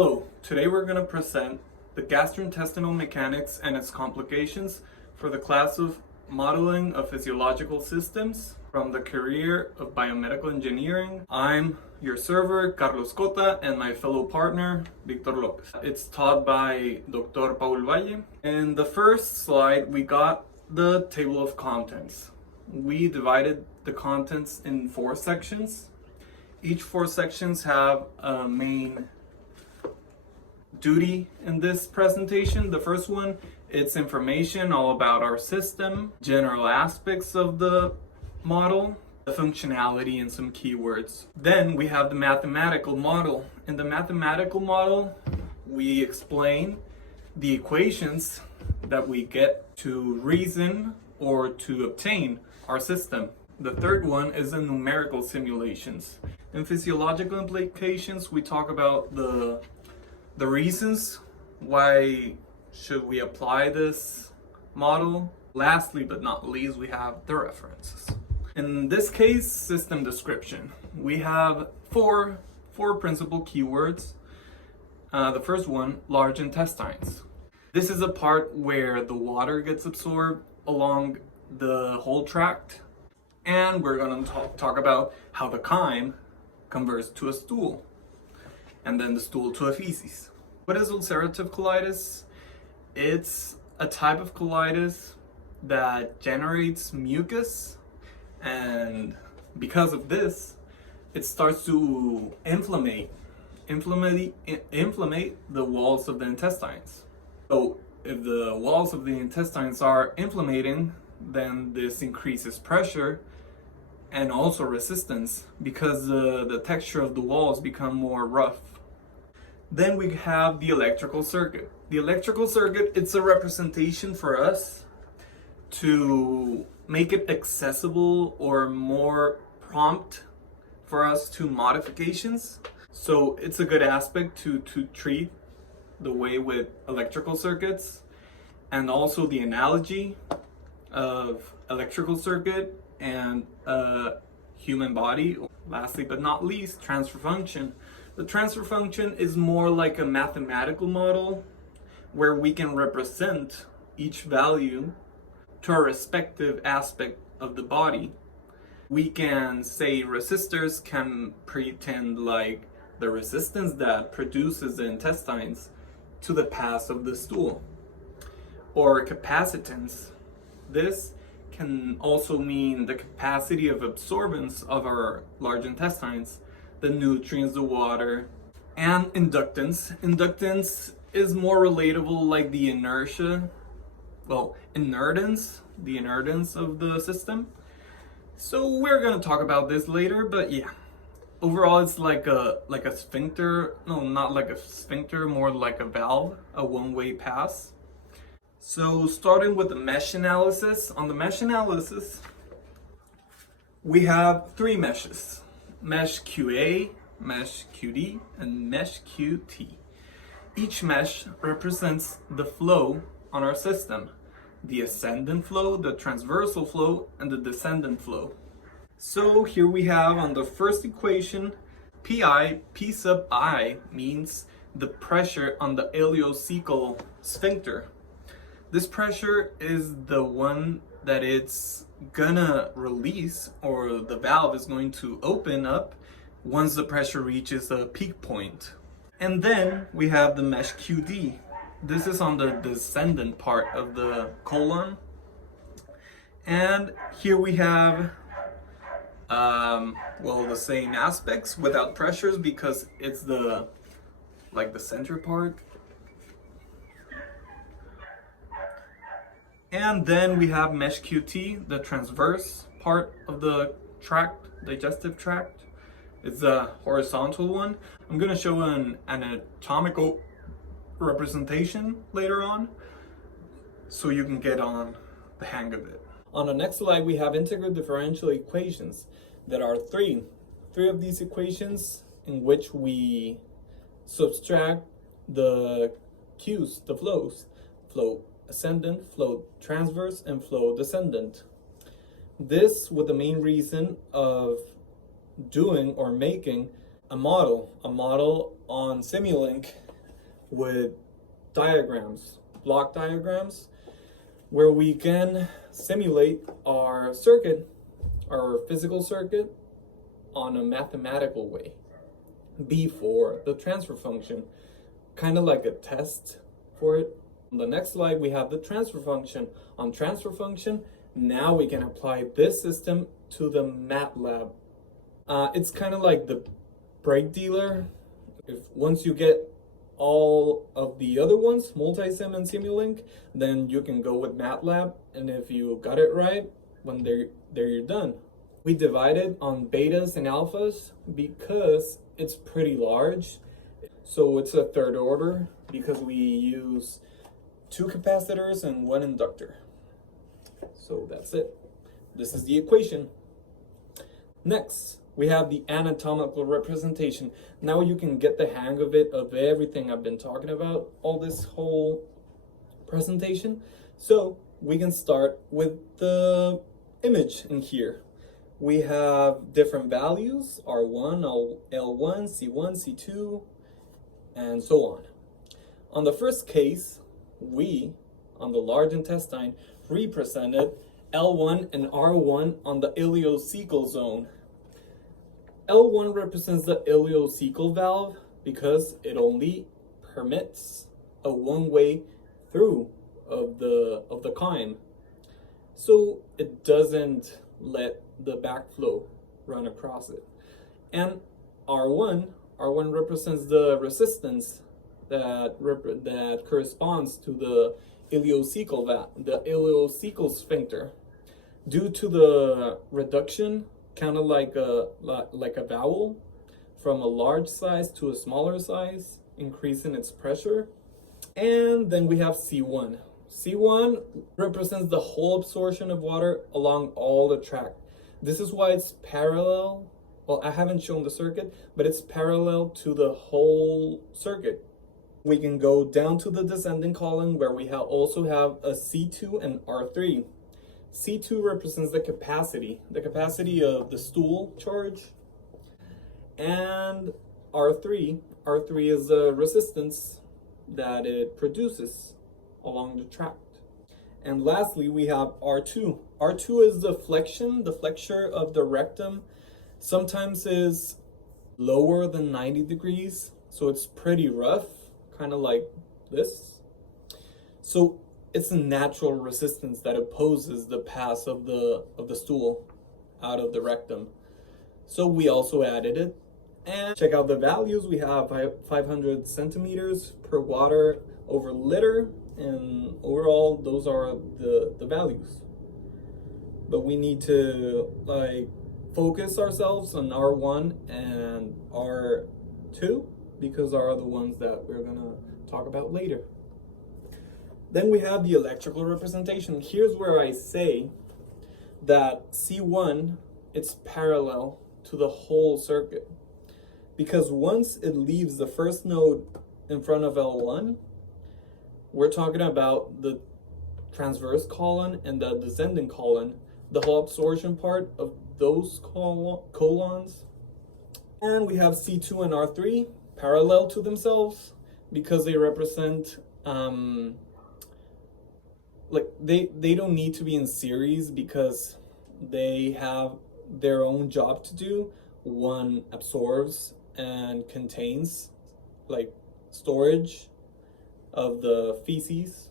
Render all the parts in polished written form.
Hello, today we're going to present the gastrointestinal mechanics and its complications for the class of modeling of physiological systems from the career of biomedical engineering. I'm your server, Carlos Cota, and my fellow partner, Victor Lopez. It's taught by Dr. Paul Valle. In the first slide, we got the table of contents. We divided the contents in 4 sections. Each 4 sections have a main duty in this presentation. The first one, it's information all about our system, general aspects of the model, the functionality, and some keywords. Then we have the mathematical model. In the mathematical model, we explain the equations that we get to reason or to obtain our system. The third one is the numerical simulations. In physiological implications, we talk about the reasons why should we apply this model. Lastly but not least, we have the references. In this case, system description. We have four principal keywords. The first one, large intestines. This is a part where the water gets absorbed along the whole tract, and we're going to talk about how the chyme converts to a stool, and then the stool to a feces. What is ulcerative colitis? It's a type of colitis that generates mucus, and because of this, it starts to inflammate the walls of the intestines. So if the walls of the intestines are inflamming, then this increases pressure and also resistance because the texture of the walls become more rough. Then we have the electrical circuit. The electrical circuit, it's a representation for us to make it accessible or more prompt for us to modifications. So it's a good aspect to treat the way with electrical circuits, and also the analogy of electrical circuit and human body. Lastly but not least, transfer function. The transfer function is more like a mathematical model where we can represent each value to a respective aspect of the body. We can say resistors can pretend like the resistance that produces the intestines to the pass of the stool. Or capacitance. This can also mean the capacity of absorbance of our large intestines, the nutrients, the water. And inductance. Inductance is more relatable like the inertance of the system. So we're gonna talk about this later, but yeah. Overall, it's like a sphincter. No, not like a sphincter, more like a valve, a one-way pass. So starting with the mesh analysis. On the mesh analysis, we have 3 meshes. Mesh QA, mesh QD, and mesh QT. Each mesh represents the flow on our system. The ascendant flow, the transversal flow, and the descendant flow. So here we have on the first equation, PI, P sub I, means the pressure on the ileocecal sphincter. This pressure is the one that it's gonna release, or the valve is going to open up once the pressure reaches a peak point. And then we have the mesh QD. This is on the descendant part of the colon. And here we have the same aspects without pressures because it's the center part. And then we have mesh QT, the transverse part of the tract, digestive tract. It's a horizontal one. I'm going to show an anatomical representation later on so you can get on the hang of it. On the next slide, we have integral differential equations. There are three of these equations in which we subtract the Q's, the flows. Flow ascendant, flow transverse, and flow descendant. This with the main reason of doing or making a model on Simulink with diagrams, block diagrams, where we can simulate our circuit, our physical circuit, on a mathematical way before the transfer function, kind of like a test for it. On the next slide, we have the transfer function. On transfer function, now we can apply this system to the MATLAB. It's kind of like the brake dealer. Once you get all of the other ones, Multisim and Simulink, then you can go with MATLAB, and if you got it right, when you're done. We divided on betas and alphas because it's pretty large. So it's a third order because we use 2 capacitors and 1 inductor. So that's it. This is the equation. Next, we have the anatomical representation. Now you can get the hang of it, of everything I've been talking about, all this whole presentation. So we can start with the image in here. We have different values, R1, L1, C1, C2, and so on. On the first case, we, on the large intestine, represented L1 and R1 on the ileocecal zone. L1 represents the ileocecal valve because it only permits a one-way through of the chyme. So it doesn't let the backflow run across it. And R1 represents the resistance that corresponds to the ileocecal valve, the ileocecal sphincter. Due to the reduction, kind of like a vowel, from a large size to a smaller size, increasing its pressure. And then we have C1. C1 represents the whole absorption of water along all the tract. This is why it's parallel. Well, I haven't shown the circuit, but it's parallel to the whole circuit. We can go down to the descending column where we also have a C2 and R3. C2 represents the capacity of the stool charge. And R3 is the resistance that it produces along the tract. And lastly, we have R2. R2 is the flexure of the rectum. Sometimes is lower than 90 degrees, so it's pretty rough, kind of like this. So it's a natural resistance that opposes the pass of the stool out of the rectum. So we also added it. And check out the values. We have 500 centimeters per water over liter, and overall those are the values. But we need to focus ourselves on R1 and R2 because are the ones that we're gonna talk about later. Then we have the electrical representation. Here's where I say that C1, it's parallel to the whole circuit, because once it leaves the first node in front of L1, we're talking about the transverse colon and the descending colon, the whole absorption part of those colons. And we have C2 and R3 parallel to themselves because they represent they don't need to be in series because they have their own job to do. One absorbs and contains storage of the feces,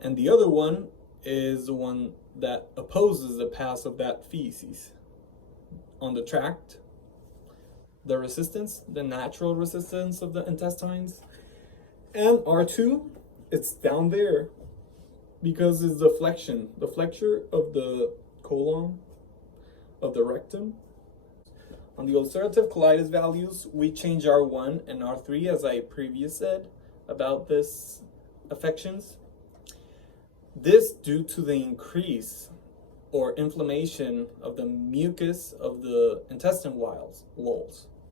and the other one is the one that opposes the pass of that feces on the tract, the resistance, the natural resistance of the intestines. And R2, it's down there because it's the flexure of the colon of the rectum. On the ulcerative colitis values, we change R1 and R3 as I previously said about this affections. This due to the increase or inflammation of the mucus of the intestine walls.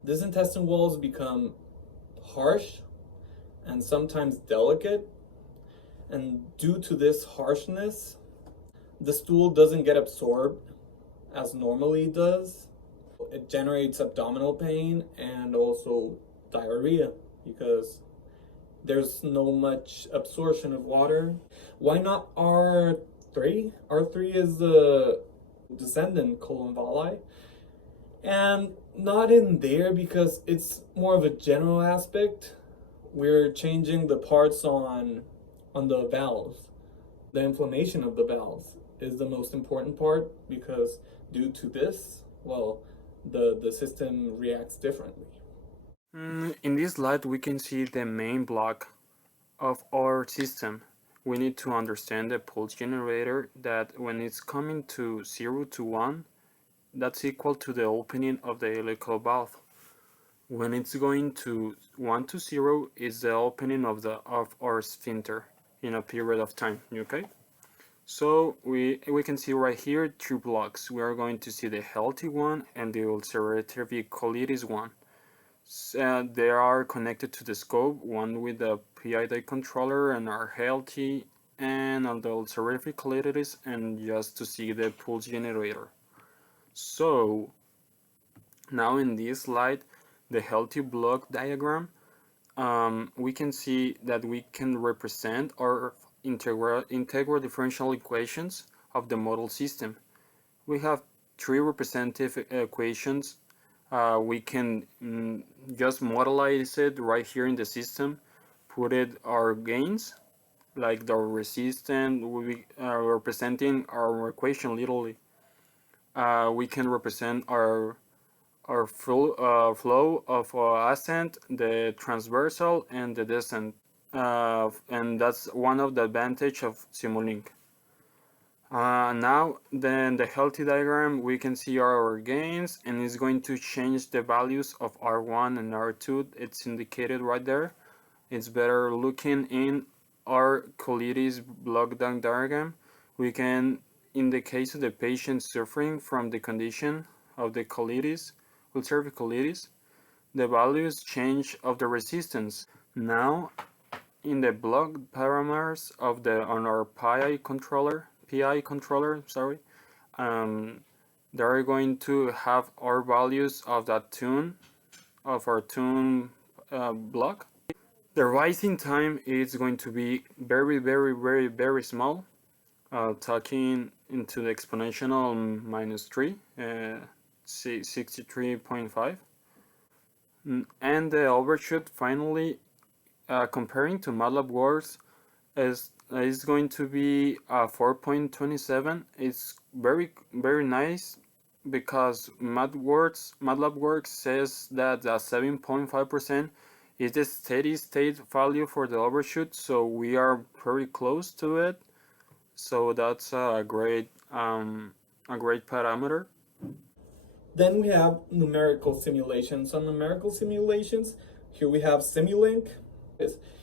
These intestine walls become harsh and sometimes delicate, and due to this harshness, the stool doesn't get absorbed as normally it does. It generates abdominal pain and also diarrhea because there's no much absorption of water. Why not R3? R3 is the descendant colon valli, and not in there because it's more of a general aspect. We're changing the parts on the valves. The inflammation of the valves is the most important part, because due to this, well, the system reacts differently. In this slide, we can see the main block of our system. We need to understand the pulse generator, that when it's coming to 0 to 1, that's equal to the opening of the helical valve. When it's going to 1 to 0, is the opening of our sphincter in a period of time. Okay? So we can see right here 3 blocks. We are going to see the healthy one and the ulcerative colitis one. They are connected to the scope, one with the PID controller and are healthy, and on the ulcerative colitis, and just to see the pulse generator. So now in this slide, the healthy block diagram, we can see that we can represent our integral differential equations of the model system. We have 3 representative equations. We can just modelize it right here in the system, put it our gains, like the resistance, we representing our equation literally. We can represent our flow of ascent, the transversal, and the descent, and that's one of the advantage of Simulink. Now then the healthy diagram, we can see our gains, and it's going to change the values of R1 and R2. It's indicated right there. It's better looking in our colitis block diagram. We can, in the case of the patient suffering from the condition of the colitis, ulcerative colitis, the values change of the resistance. Now in the block parameters of on our PI controller, they're going to have our values of that tune, of our tune block. The rising time is going to be very small, talking into the exponential -3, 63.5. And the overshoot finally, comparing to MATLAB works, is going to be 4.27. It's very nice, because MATLAB works says that 7.5% is the steady state value for the overshoot, so we are very close to it. So that's a great parameter. Then we have numerical simulations. On numerical simulations, here we have Simulink.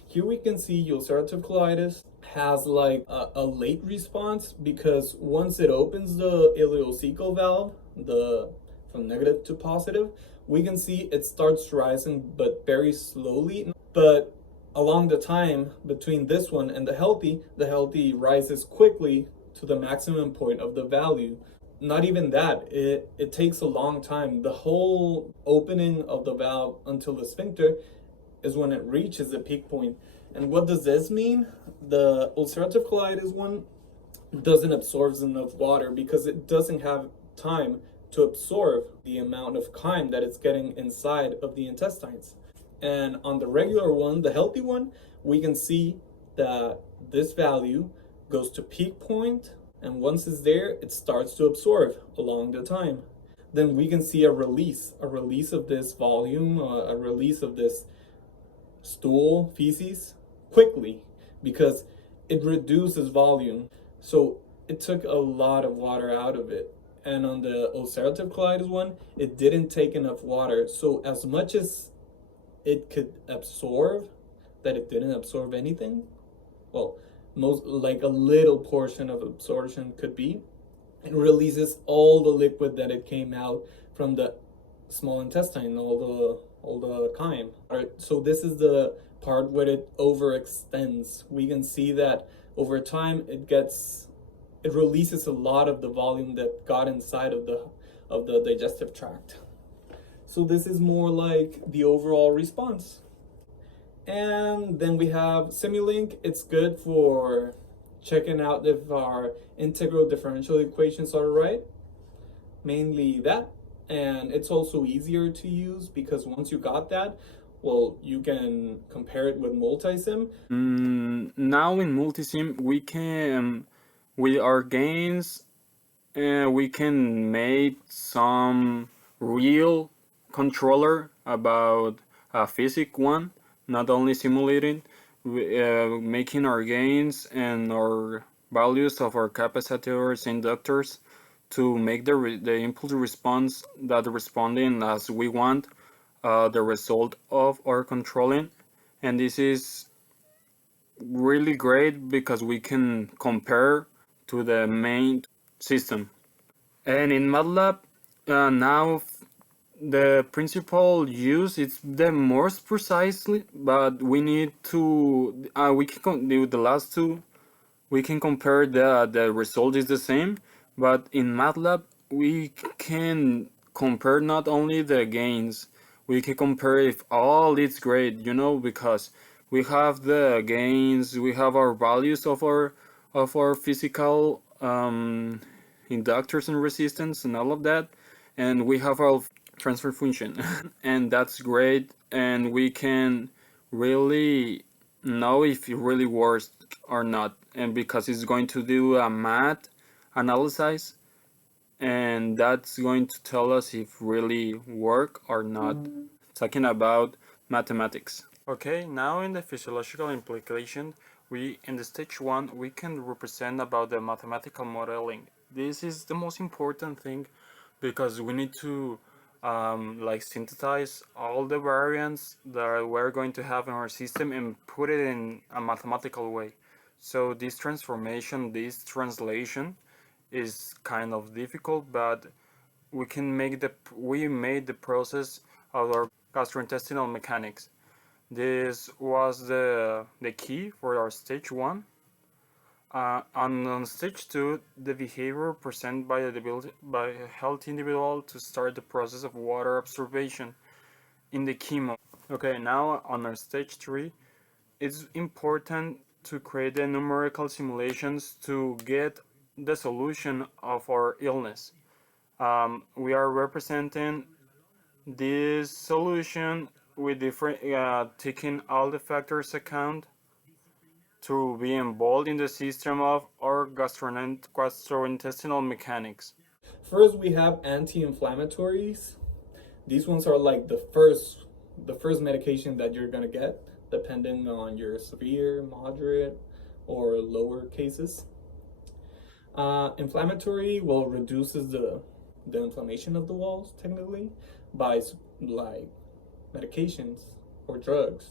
Here we can see ulcerative colitis has like a late response, because once it opens the ileocecal valve, from negative to positive, we can see it starts rising, but very slowly. But along the time between this one and the healthy rises quickly to the maximum point of the value. Not even that, it takes a long time. The whole opening of the valve until the sphincter is when it reaches the peak point. And what does this mean? The ulcerative colitis one doesn't absorb enough water, because it doesn't have time to absorb the amount of chyme that it's getting inside of the intestines. And on the regular one, the healthy one, we can see that this value goes to peak point, and once it's there, it starts to absorb along the time. Then we can see a release of this volume, a release of this stool, feces, quickly, because it reduces volume. So it took a lot of water out of it. And on the ulcerative colitis one, it didn't take enough water. So as much as it could absorb, that it didn't absorb anything. Well, like a little portion of absorption could be. It releases all the liquid that it came out from the small intestine, all the chyme. So this is the part where it overextends. We can see that over time it releases a lot of the volume that got inside of the digestive tract. So this is more like the overall response. And then we have Simulink. It's good for checking out if our integral differential equations are right. Mainly that. And it's also easier to use because once you got that, well, you can compare it with multisim. Now in multisim, we can, with our gains, we can make some real controller about a physic one, not only simulating, making our gains and our values of our capacitors, inductors, to make the impulse response that responding as we want, the result of our controlling. And this is really great because we can compare to the main system. And in MATLAB, now the principal use is the most precisely, but we need to we can do the last two. We can compare the result is the same, but in MATLAB we can compare not only the gains, we can compare if all is great, because we have the gains, we have our values of our physical inductors and resistance and all of that, and we have our transfer function, and that's great, and we can really know if it really works or not, and because it's going to do a math analysis, and that's going to tell us if really work or not, talking about mathematics. Okay, now in the physiological implication, we in the stage 1 we can represent about the mathematical modeling. This is the most important thing because we need to like synthesize all the variants that we're going to have in our system and put it in a mathematical way. So this transformation, this translation is kind of difficult, but we made the process of our gastrointestinal mechanics. This was the key for our stage 1. And on stage 2, the behavior presented by a healthy individual to start the process of water absorption in the chemo. Okay, now on our stage 3, it's important to create the numerical simulations to get the solution of our illness. We are representing this solution with different taking all the factors account to be involved in the system of our gastrointestinal mechanics. First, we have anti-inflammatories. These ones are like the first medication that you're gonna get, depending on your severe, moderate, or lower cases. Inflammatory will reduces the inflammation of the walls technically by like medications or drugs.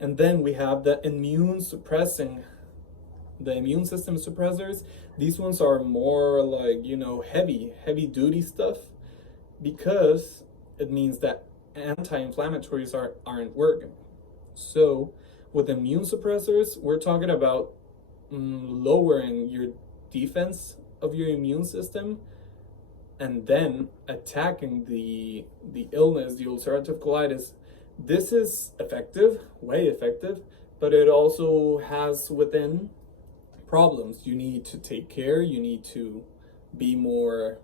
And then we have the immune suppressing, the immune system suppressors. These ones are more like, heavy duty stuff because it means that anti-inflammatories aren't working. So with immune suppressors, we're talking about lowering your defense of your immune system and then attacking the illness, the ulcerative colitis. This is effective, way effective, but it also has within problems. You need to take care, you need to be more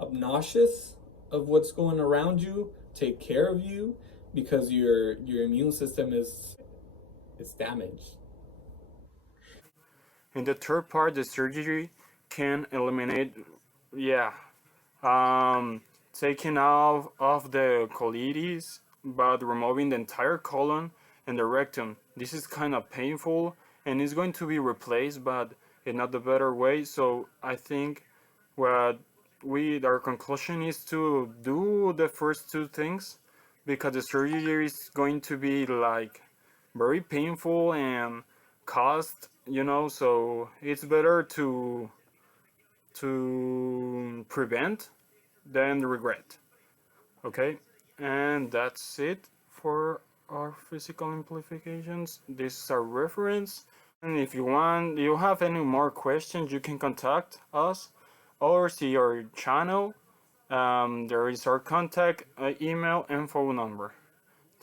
obnoxious of what's going around you, take care of you, because your immune system is damaged. In the third part, the surgery can eliminate, yeah, um, taking out of the colitis, but removing the entire colon and the rectum. This is kind of painful and it's going to be replaced, but in not the better way. So I think what our conclusion is to do the first two things because the surgery is going to be like very painful and cost, so it's better to prevent than regret. Okay, and that's it for our physical implications. This is our reference, and if you have any more questions, you can contact us or see our channel. There is our contact email and phone number.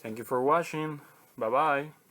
Thank you for watching. Bye bye.